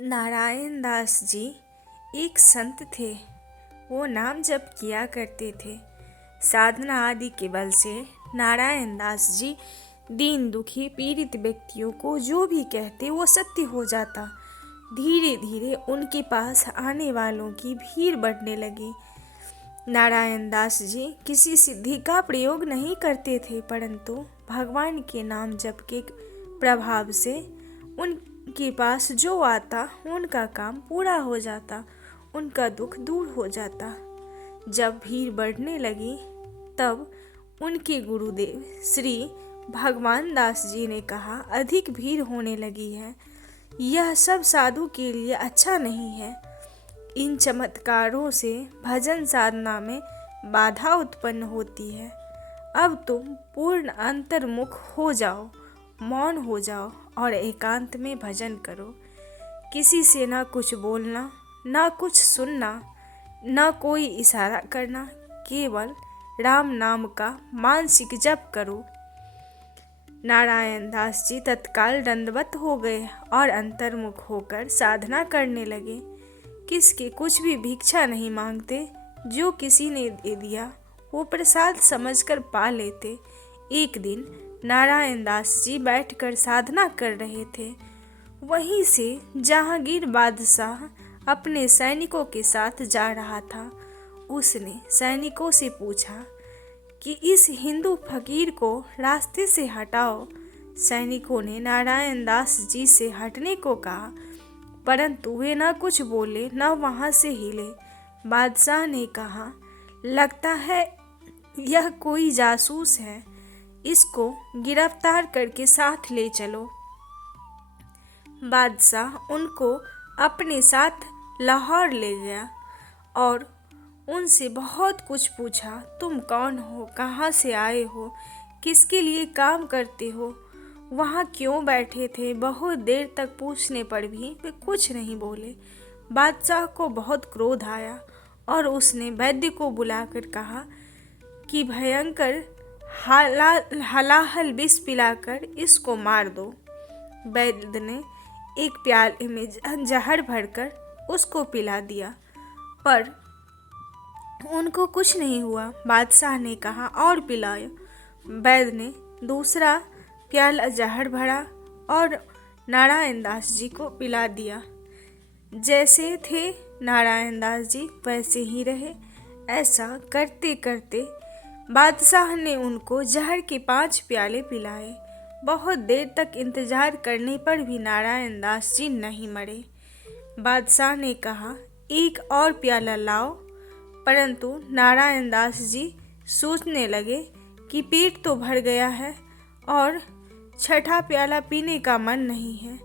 नारायण दास जी एक संत थे। वो नाम जप किया करते थे। साधना आदि के बल से नारायण दास जी दीन दुखी पीड़ित व्यक्तियों को जो भी कहते वो सत्य हो जाता। धीरे धीरे उनके पास आने वालों की भीड़ बढ़ने लगी। नारायण दास जी किसी सिद्धि का प्रयोग नहीं करते थे, परंतु भगवान के नाम जप के प्रभाव से उनके पास जो आता उनका काम पूरा हो जाता, उनका दुख दूर हो जाता। जब भीड़ बढ़ने लगी तब उनके गुरुदेव श्री भगवान दास जी ने कहा, अधिक भीड़ होने लगी है, यह सब साधु के लिए अच्छा नहीं है। इन चमत्कारों से भजन साधना में बाधा उत्पन्न होती है। अब तुम पूर्ण अंतर्मुख हो जाओ, मौन हो जाओ और एकांत में भजन करो। किसी से ना कुछ बोलना, ना कुछ सुनना, ना कोई इशारा करना, केवल राम नाम का मानसिक जप करो। नारायण दास जी तत्काल दंडवत हो गए और अंतर्मुख होकर साधना करने लगे। किसके कुछ भी भिक्षा नहीं मांगते, जो किसी ने दे दिया वो प्रसाद समझकर पा लेते। एक दिन नारायण दास जी बैठकर साधना कर रहे थे। वहीं से जहांगीर बादशाह अपने सैनिकों के साथ जा रहा था। उसने सैनिकों से पूछा कि इस हिंदू फकीर को रास्ते से हटाओ। सैनिकों ने नारायण दास जी से हटने को कहा, परंतु वे न कुछ बोले न वहां से हिले। बादशाह ने कहा, लगता है यह कोई जासूस है, इसको गिरफ्तार करके साथ ले चलो। बादशाह उनको अपने साथ लाहौर ले गया और उनसे बहुत कुछ पूछा। तुम कौन हो, कहाँ से आए हो, किसके लिए काम करते हो, वहाँ क्यों बैठे थे? बहुत देर तक पूछने पर भी वे कुछ नहीं बोले। बादशाह को बहुत क्रोध आया और उसने वैद्य को बुलाकर कहा कि भयंकर हलाहल विष पिलाकर इसको मार दो। वैद्य ने एक प्याले में जहर भरकर उसको पिला दिया, पर उनको कुछ नहीं हुआ। बादशाह ने कहा, और पिलाओ। वैद्य ने दूसरा प्याला जहर भरा और नारायण दास जी को पिला दिया। जैसे थे नारायण दास जी वैसे ही रहे। ऐसा करते करते बादशाह ने उनको जहर के 5 प्याले पिलाए। बहुत देर तक इंतजार करने पर भी नारायण दास जी नहीं मरे। बादशाह ने कहा, एक और प्याला लाओ, परंतु नारायण दास जी सोचने लगे कि पेट तो भर गया है और छठा प्याला पीने का मन नहीं है।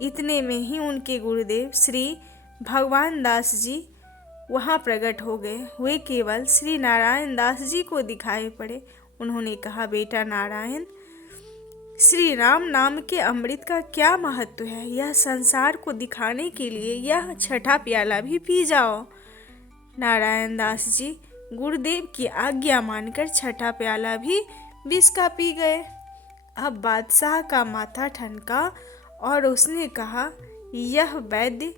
इतने में ही उनके गुरुदेव श्री भगवान दास जी वहाँ प्रकट हो गए। वे केवल श्री नारायण दास जी को दिखाई पड़े। उन्होंने कहा, बेटा नारायण, श्री राम नाम के अमृत का क्या महत्व है, यह संसार को दिखाने के लिए यह छठा प्याला भी पी जाओ। नारायण दास जी गुरुदेव की आज्ञा मानकर छठा प्याला भी विष का पी गए। अब बादशाह का माथा ठनका और उसने कहा, यह वैद्य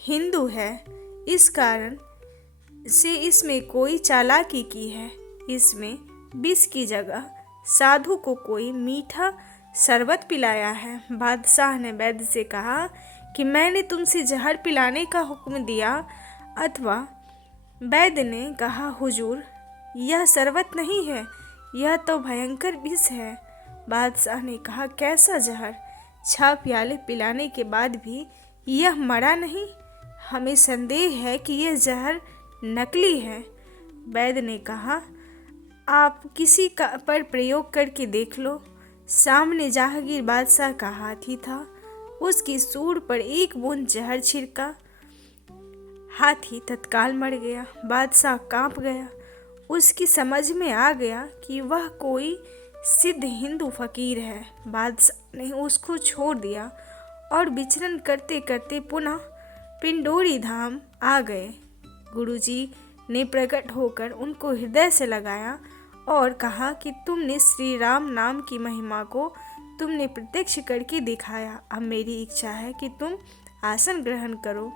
हिंदू है, इस कारण से इसमें कोई चालाकी की है। इसमें विष की जगह साधु को कोई मीठा शरबत पिलाया है। बादशाह ने वैद्य से कहा कि मैंने तुमसे जहर पिलाने का हुक्म दिया अथवा? वैद्य ने कहा, हुजूर, यह शरबत नहीं है, यह तो भयंकर विष है। बादशाह ने कहा, कैसा जहर? 6 प्याले पिलाने के बाद भी यह मरा नहीं, हमें संदेह है कि यह जहर नकली है। वैद्य ने कहा, आप किसी का पर प्रयोग करके देख लो। सामने जहांगीर बादशाह का हाथी था, उसकी सूंड पर एक बूंद जहर छिड़का, हाथी तत्काल मर गया। बादशाह कांप गया। उसकी समझ में आ गया कि वह कोई सिद्ध हिंदू फकीर है। बादशाह ने उसको छोड़ दिया और विचरण करते करते पुनः पिंडोरी धाम आ गए। गुरुजी ने प्रकट होकर उनको हृदय से लगाया और कहा कि तुमने श्री राम नाम की महिमा को तुमने प्रत्यक्ष करके दिखाया। अब मेरी इच्छा है कि तुम आसन ग्रहण करो,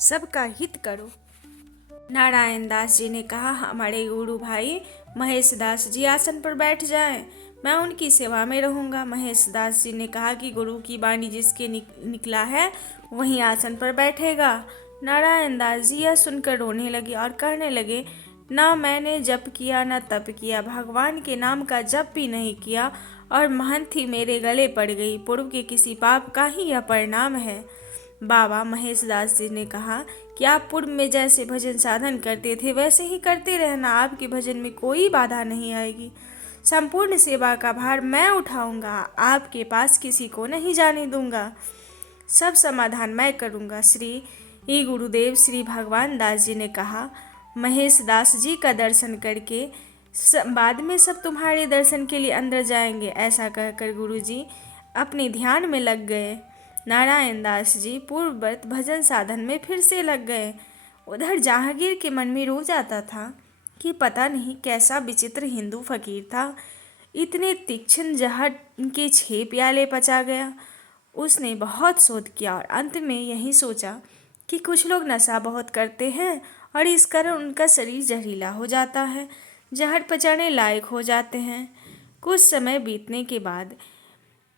सबका हित करो। नारायण दास जी ने कहा, हमारे गुरु भाई महेश दास जी आसन पर बैठ जाएं, मैं उनकी सेवा में रहूंगा। महेश दास जी ने कहा कि गुरु की वाणी जिसके निकला है वही आसन पर बैठेगा। नारायण दास जी यह सुनकर रोने लगे और कहने लगे, ना मैंने जप किया ना तप किया, भगवान के नाम का जप भी नहीं किया और महंती मेरे गले पड़ गई। पूर्व के किसी पाप का ही यह परिणाम है। बाबा महेश दास जी ने कहा कि आप पूर्व में जैसे भजन साधन करते थे वैसे ही करते रहना, आपके भजन में कोई बाधा नहीं आएगी। संपूर्ण सेवा का भार मैं उठाऊंगा, आपके पास किसी को नहीं जाने दूंगा, सब समाधान मैं करूंगा। श्री गुरुदेव श्री भगवान दास जी ने कहा, महेश दास जी का दर्शन करके बाद में सब तुम्हारे दर्शन के लिए अंदर जाएंगे। ऐसा कहकर गुरुजी अपने ध्यान में लग गए। नारायण दास जी पूर्ववत भजन साधन में फिर से लग गए। उधर जहांगीर के मन में रोज आता था कि पता नहीं कैसा विचित्र हिंदू फकीर था, इतने तीक्ष्ण जहर के 6 प्याले पचा गया। उसने बहुत शोध किया और अंत में यही सोचा कि कुछ लोग नशा बहुत करते हैं और इस कारण उनका शरीर जहरीला हो जाता है, जहर पचाने लायक हो जाते हैं। कुछ समय बीतने के बाद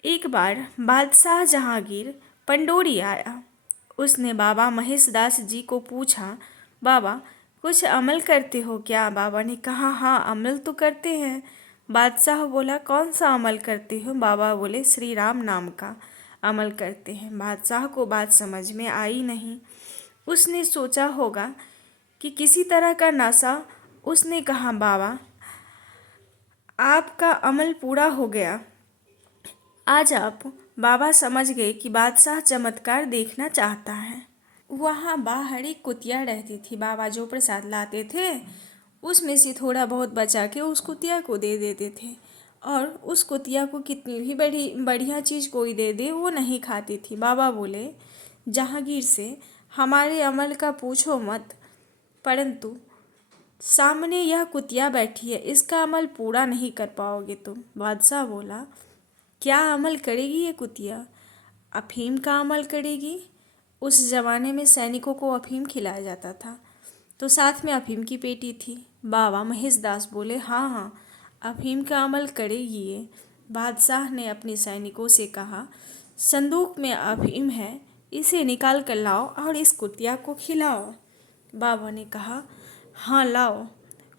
एक बार बादशाह जहांगीर पंडोरी आया। उसने बाबा महेश दास जी को पूछा, बाबा कुछ अमल करते हो क्या? बाबा ने कहा, हाँ अमल तो करते हैं। बादशाह बोला, कौन सा अमल करते हो? बाबा बोले, श्री राम नाम का अमल करते हैं। बादशाह को बात समझ में आई नहीं। उसने सोचा होगा कि किसी तरह का नशा। उसने कहा, बाबा आपका अमल पूरा हो गया। आज आप बाबा समझ गए कि बादशाह चमत्कार देखना चाहता है। वहाँ बाहर एक कुतिया रहती थी। बाबा जो प्रसाद लाते थे उसमें से थोड़ा बहुत बचा के उस कुतिया को दे देते थे, और उस कुतिया को कितनी भी बढ़िया चीज़ कोई दे दे वो नहीं खाती थी। बाबा बोले जहांगीर से, हमारे अमल का पूछो मत, परंतु सामने यह कुतिया बैठी है, इसका अमल पूरा नहीं कर पाओगे तुम। बादशाह बोला, क्या अमल करेगी ये कुतिया? अफीम का अमल करेगी। उस ज़माने में सैनिकों को अफीम खिलाया जाता था, तो साथ में अफीम की पेटी थी। बाबा महेश दास बोले, हाँ हाँ अफीम का अमल करेगी ये। बादशाह ने अपने सैनिकों से कहा, संदूक में अफीम है, इसे निकाल कर लाओ और इस कुतिया को खिलाओ। बाबा ने कहा, हाँ लाओ।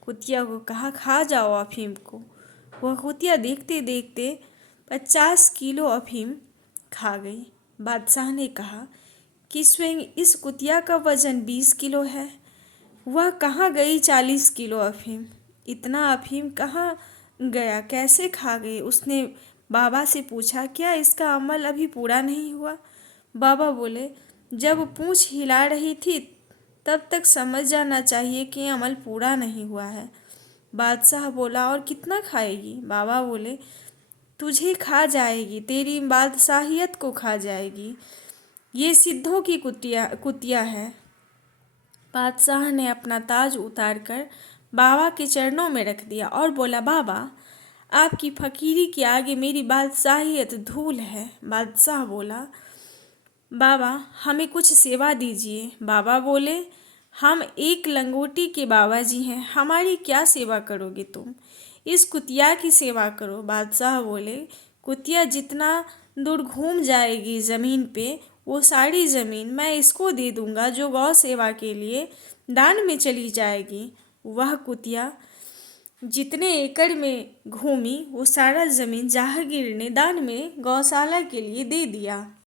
कुतिया को कहा, खा जाओ अफीम को। वह कुतिया देखते देखते 50 किलो अफीम खा गई। बादशाह ने कहा कि स्वयं इस कुतिया का वजन 20 किलो है, वह कहाँ गई 40 किलो अफीम? इतना अफीम कहाँ गया, कैसे खा गई? उसने बाबा से पूछा, क्या इसका अमल अभी पूरा नहीं हुआ? बाबा बोले, जब पूंछ हिला रही थी तब तक समझ जाना चाहिए कि अमल पूरा नहीं हुआ है। बादशाह बोला, और कितना खाएगी? बाबा बोले, तुझे खा जाएगी, तेरी बादशाहियत को खा जाएगी। ये सिद्धों की कुतिया है। बादशाह ने अपना ताज उतार कर बाबा के चरणों में रख दिया और बोला, बाबा आपकी फकीरी के आगे मेरी बादशाहियत धूल है। बादशाह बोला, बाबा हमें कुछ सेवा दीजिए। बाबा बोले, हम एक लंगोटी के बाबा जी हैं, हमारी क्या सेवा करोगे तुम? इस कुतिया की सेवा करो। बादशाह बोले, कुतिया जितना दूर घूम जाएगी ज़मीन पे वो सारी ज़मीन मैं इसको दे दूंगा जो गौ सेवा के लिए दान में चली जाएगी। वह कुतिया जितने एकड़ में घूमी वो सारा ज़मीन जहांगीर ने दान में गौशाला के लिए दे दिया।